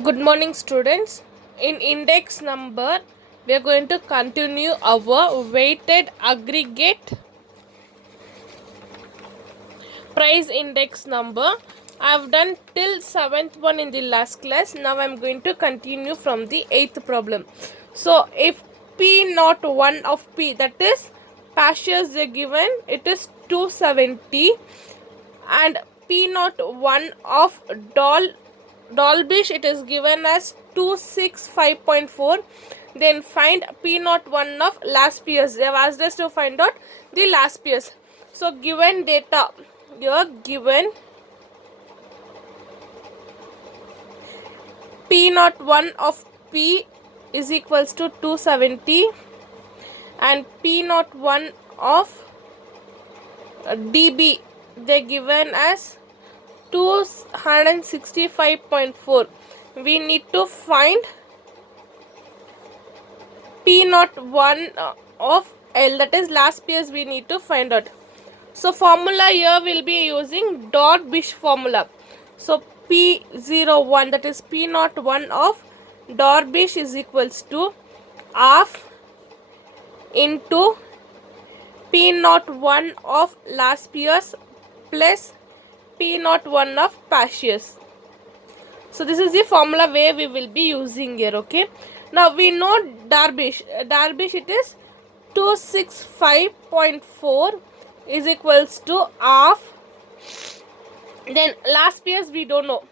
Good morning, students. In index number, we are going to continue our weighted aggregate price index number. I have done till 7th one in the last class. Now I am going to continue from the 8th problem. So, if P not 1 of P, that is Pasha's given, it is 270, and P not 1 of Dolbish, it is given as 265.4. Then find P not 1 of last PS. They have asked us to find out the last PS. So given data, here given P not 1 of P is equals to 270, and P not 1 of DB they given as 265.4. we need to find P not 1 of L, that is last PS we need to find out. So formula here will be using Dolbish formula. So P01, that is P not 1 of Dolbish is equals to half into P not 1 of last PS plus P not 1 of Pasha's. So this is the formula where we will be using here. Okay, now we know Dolbish it is 265.4 is equals to half. Then last PS we don't know,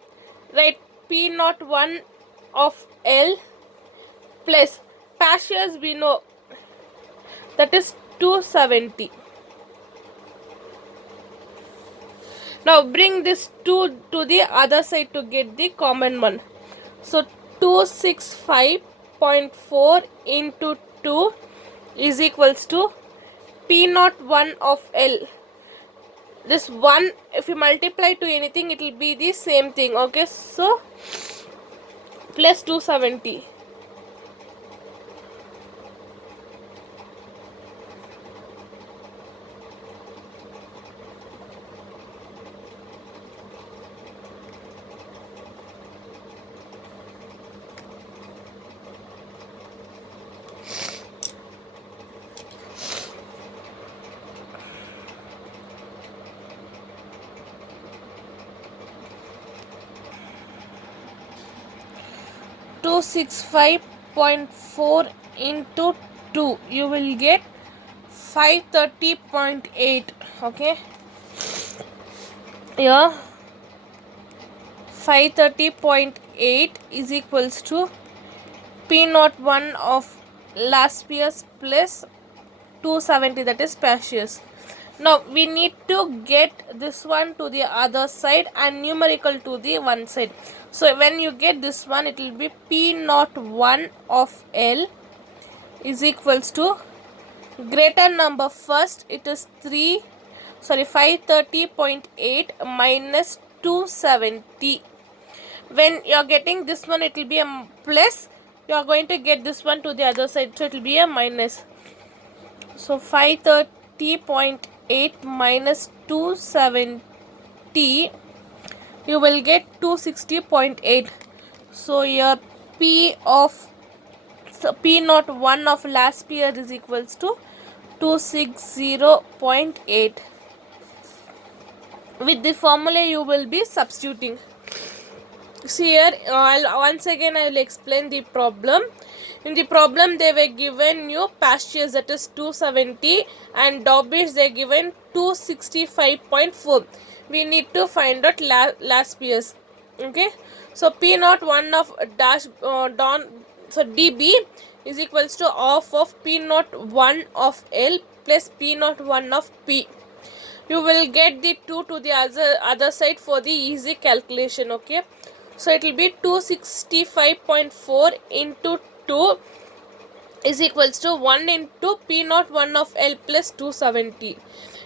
right? P not 1 of L plus Pasha's we know, that is 270. Now bring this 2 to the other side to get the common one. So 265.4 into 2 is equals to P not 1 of L. This 1, if you multiply to anything, it will be the same thing. Okay, so plus 270. Two 65.4 into 2, you will get 530.8. okay, here 530.8 is equals to P not 1 of last PS plus 270, that is Pasha's. Now we need to get this one to the other side and numerical to the one side. So when you get this one, it will be P not 1 of L is equals to greater number first, it is 530.8 minus 270. When you are getting this one, it will be a plus. You are going to get this one to the other side, so it will be a minus. So 530.8 minus 270, you will get 260.8. so here P not 1 of last PS is equals to 260.8. with the formula you will be substituting. See here, once again I will explain the problem. In the problem they were given you Pasha's, that is 270, and Dolbish they given 265.4. we need to find out last PS. okay, so P not 1 of DB is equals to half of P not 1 of L plus P not 1 of P. You will get the 2 to the other side for the easy calculation. okay, so it will be 265.4 into 2 is equals to 1 into P not 1 of L plus 270.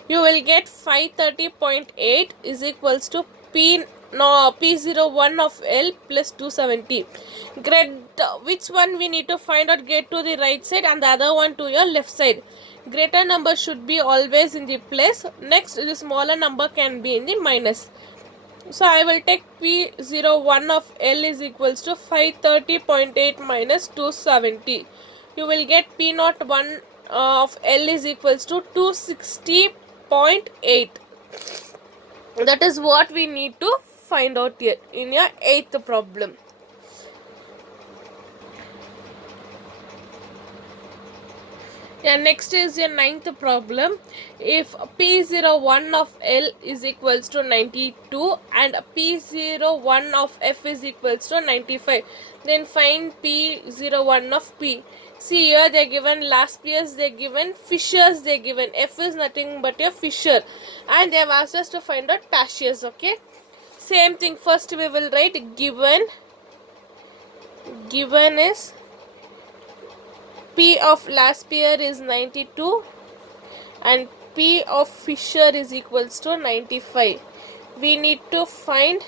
You will get 530.8 is equals to P01 of L plus 270. Which one we need to find out? Get to the right side and the other one to your left side. Greater number should be always in the plus. Next, the smaller number can be in the minus. So I will take P01 of L is equals to 530.8 minus 270. You will get P01 of L is equals to 260.8. That is what we need to find out here in your 8th problem. Yeah, next is your 9th problem. If P01 of L is equals to 92 and P01 of F is equals to 95, then find P01 of P. See here they are given last years, they are given fissures, they are given F is nothing but a fissure, and they have asked us to find out Paccius. Okay, same thing. First we will write given is P of last pair is 92 and P of fissure is equals to 95. We need to find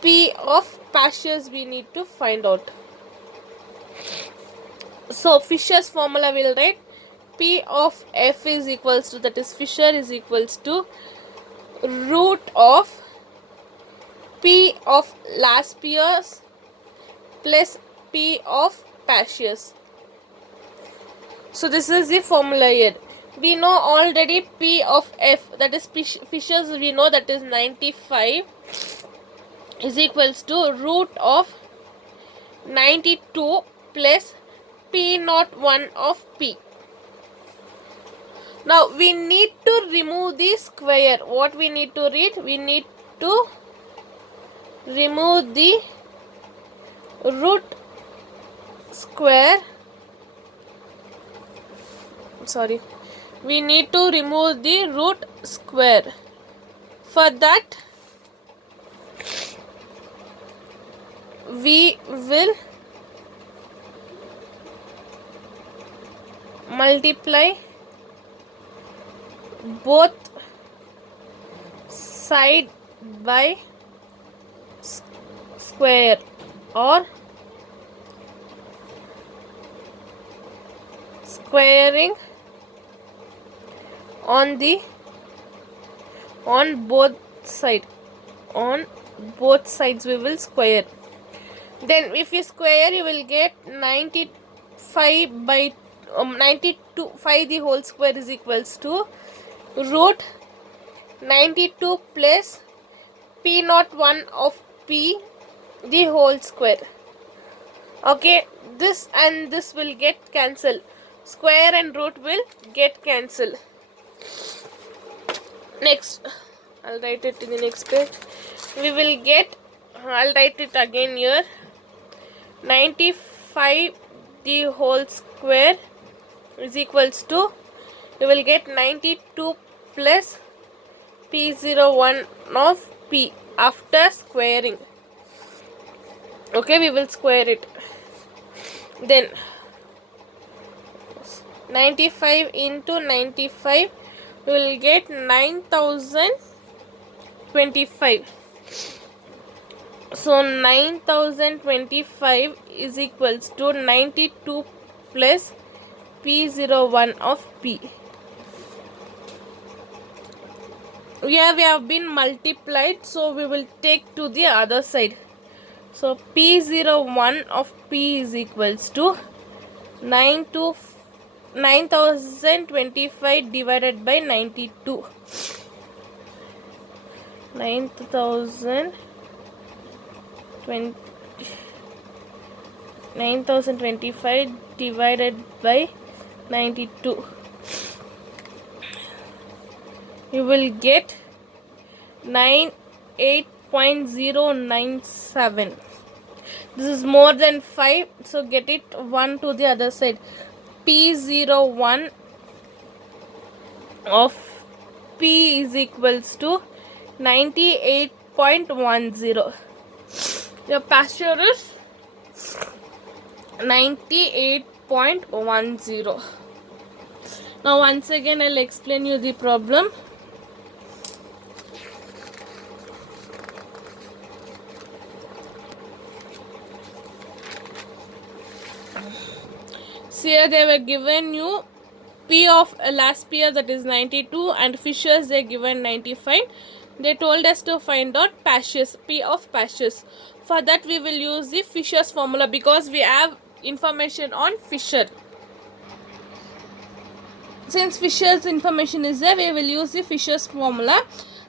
P of Paccius, we need to find out. So Fisher's formula will write P of F is equals to, that is fissure is equals to root of P of last pairs plus P of Paccius. So this is the formula here. We know already P of F, that is fissures, we know that is 95 is equals to root of 92 plus P01 of P. Now we need to remove the square. What we need to read? We need to remove the root square. Sorry. We need to remove the root square. For that, we will multiply both side by square or squaring on both sides we will square. Then if you square, you will get 95 by 92 5 the whole square is equals to root 92 plus P01 of P the whole square. Okay, this and this will get cancelled. Square and root will get cancelled. Next, I'll write it in the next page. We will get, I'll write it again here, 95 the whole square is equals to, you will get 92 plus P01 of P after squaring. Okay, we will square it. Then 95 into 95, we will get 9025. So 9025 is equals to 92 plus P01 of P. Here we have been multiplied, so we will take to the other side. So P01 of P is equals to 9025 divided by 92. 9025 divided by 92. You will get 98.097. This is more than 5, so get it 1 to the other side. P01 of P is equals to 98.10. Your Pasteur is 98.10. Now once again I'll explain you the problem. See, here they were given you P P of last pair, that is 92, and Fishers they given 95. They told us to find out Paschus, P of Paschus. For that we will use the Fishers formula because we have information on Fisher. Since Fisher's information is there, we will use the Fisher's formula,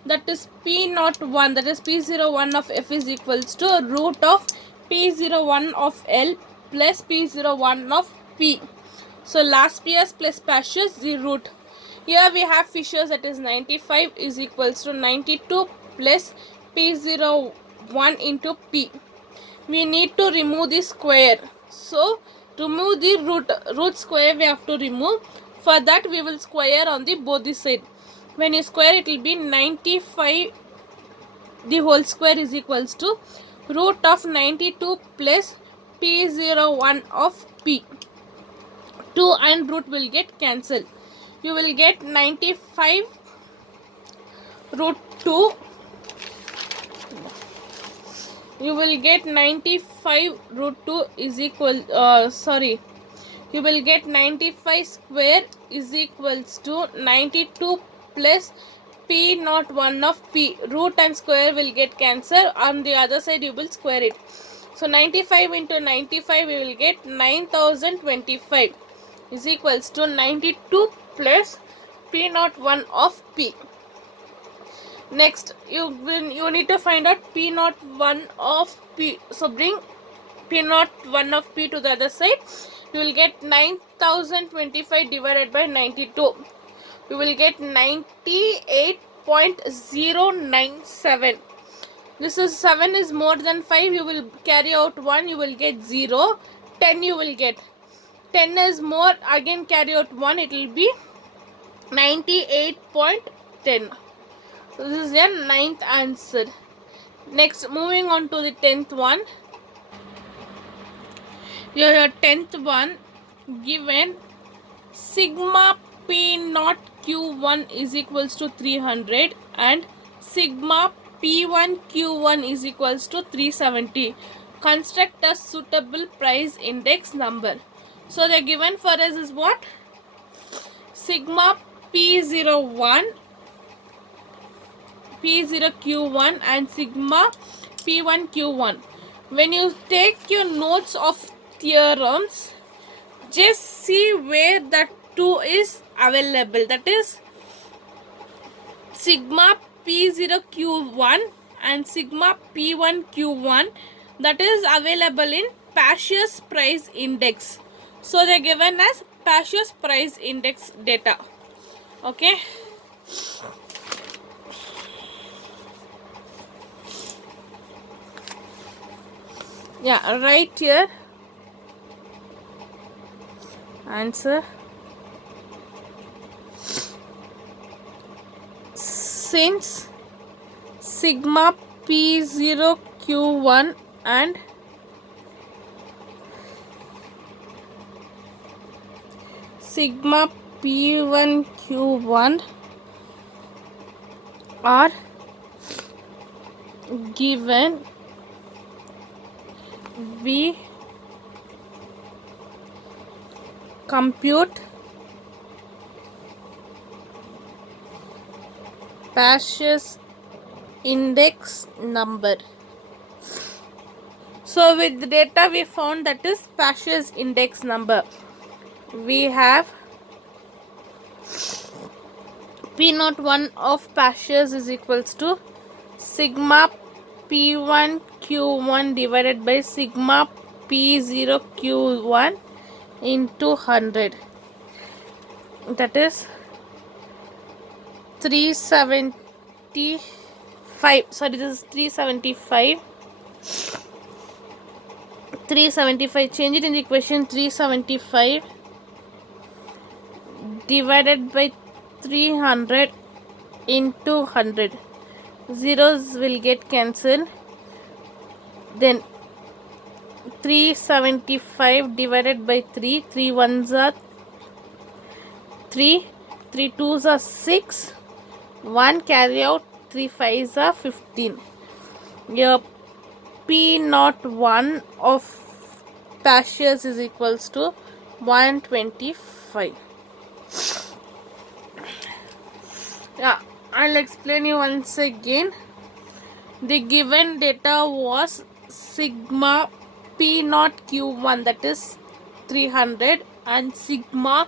that is P01, that is P01 of F is equals to root of P01 of L plus P01 of P. So last pairs plus Paschus, the root. Here we have Fishers, that is 95 is equals to 92 plus P01 into P. We need to remove the square. So remove the root square we have to remove. For that we will square on the both the side. When you square, it will be 95 the whole square is equals to root of 92 plus P01 of P. 2 and root will get cancelled. You will get 95 root 2. You will get 95 root 2 is equal, you will get 95 square is equals to 92 plus P01 of P. Root and square will get cancelled. On the other side you will square it. So 95 into 95 we will get 9025 is equals to 92 plus P01 of P. Next you need to find out P01 of P. So bring P01 of P to the other side. You will get 9025 divided by 92. You will get 98.097. This is 7 is more than 5. You will carry out 1. You will get 0. 10 you will get. 10 is more. Again carry out 1. It will be 98.10. So this is their 9th answer. Next, moving on to the 10th one. Your 10th one, given sigma P0 Q1 is equals to 300 and sigma P1 Q1 is equals to 370. Construct a suitable price index number. So the given for us is what? Sigma P01, P0Q1 and sigma P1Q1. When you take your notes of theorems, just see where that 2 is available. That is sigma P0Q1 and sigma P1Q1, that is available in Paschus price index. So they are given as Paschus price index data. Okay. Yeah, right here. Answer. Since sigma P0Q1 and sigma P1Q1 are given, we compute Paschus index number. So with the data we found, that is Paschus index number. We have P01 of Paschus is equals to sigma P1 Q1 divided by sigma P0 Q1 into 100. That is 375. Sorry, this is 375. 375. Change it in the equation. 375 divided by 300 into 100. Zeros will get cancelled. Then 375 divided by 3. 3 ones are 3. 3 twos are 6. 1 carry out. 3 fives are 15. Your P01 of Paschus is equals to 125. Yeah, I'll explain you once again. The given data was sigma P naught Q1, that is 300, and sigma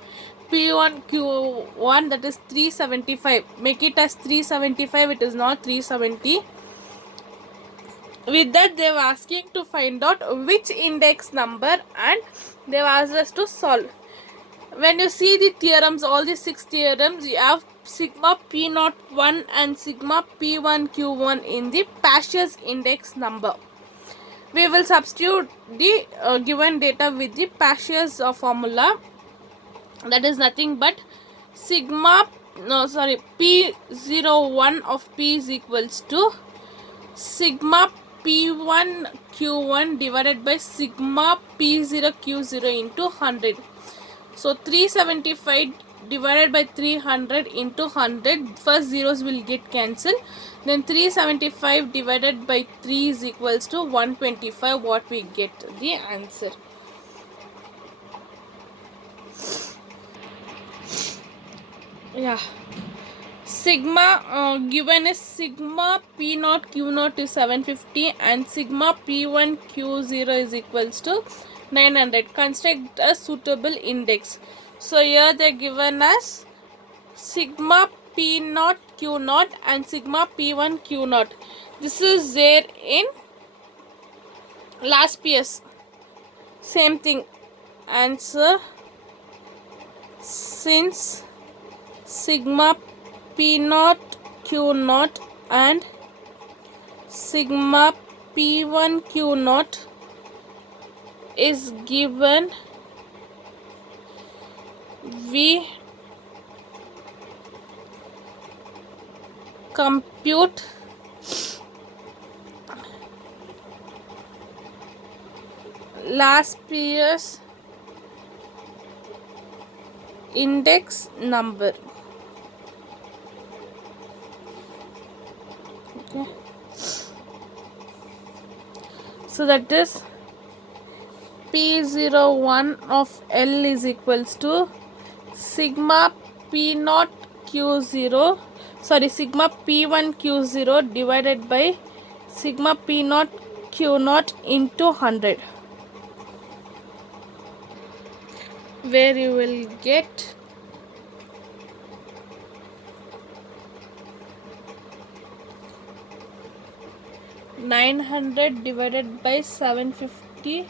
P1 Q1, that is 375. Make it as 375, it is not 370. With that, they were asking to find out which index number, and they have asked us to solve. When you see the theorems, all the 6 theorems, you have sigma P naught 1 and sigma P1 Q1 in the Paschal's index number. We will substitute the given data with the Paschal's formula, that is nothing but sigma P01 of P is equals to sigma P1 Q1 divided by sigma P0 Q0 into 100. So 375 divided by 300 into 100, first zeros will get cancelled. Then 375 divided by 3 is equals to 125. What we get the answer. Yeah. Sigma given is sigma P naught Q naught is 750 and sigma P1 Q0 is equals to 900. Construct a suitable index. So here they given us sigma P naught Q naught and sigma P1 Q naught. This is there in last PS. Same thing. Answer, since sigma P naught Q naught and sigma P1 Q naught is given, we compute last year's index number. Okay. So that is P01 of L is equals to sigma P0 Q0, sigma P1 Q0 divided by sigma P0 Q0 into 100, where you will get 900 divided by 750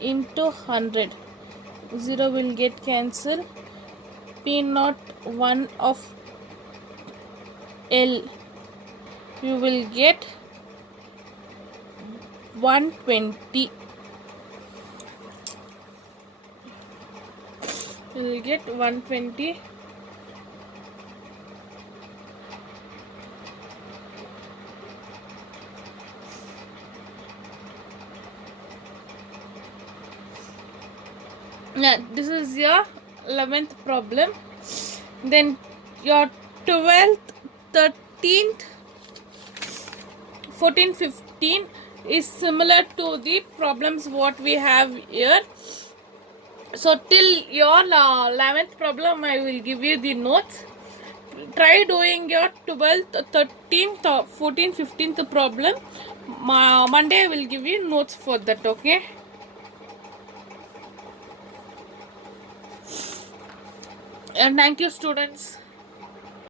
into 100. 0 will get cancelled. P0 1 of L, you will get 120. You will get 120. Yeah, this is your 11th problem. Then your 12th, 13th, 14th, 15 is similar to the problems what we have here. So till your 11th problem I will give you the notes. Try doing your 12th, 13th, 14th, 15th problem. Monday I will give you notes for that, okay? And thank you, students.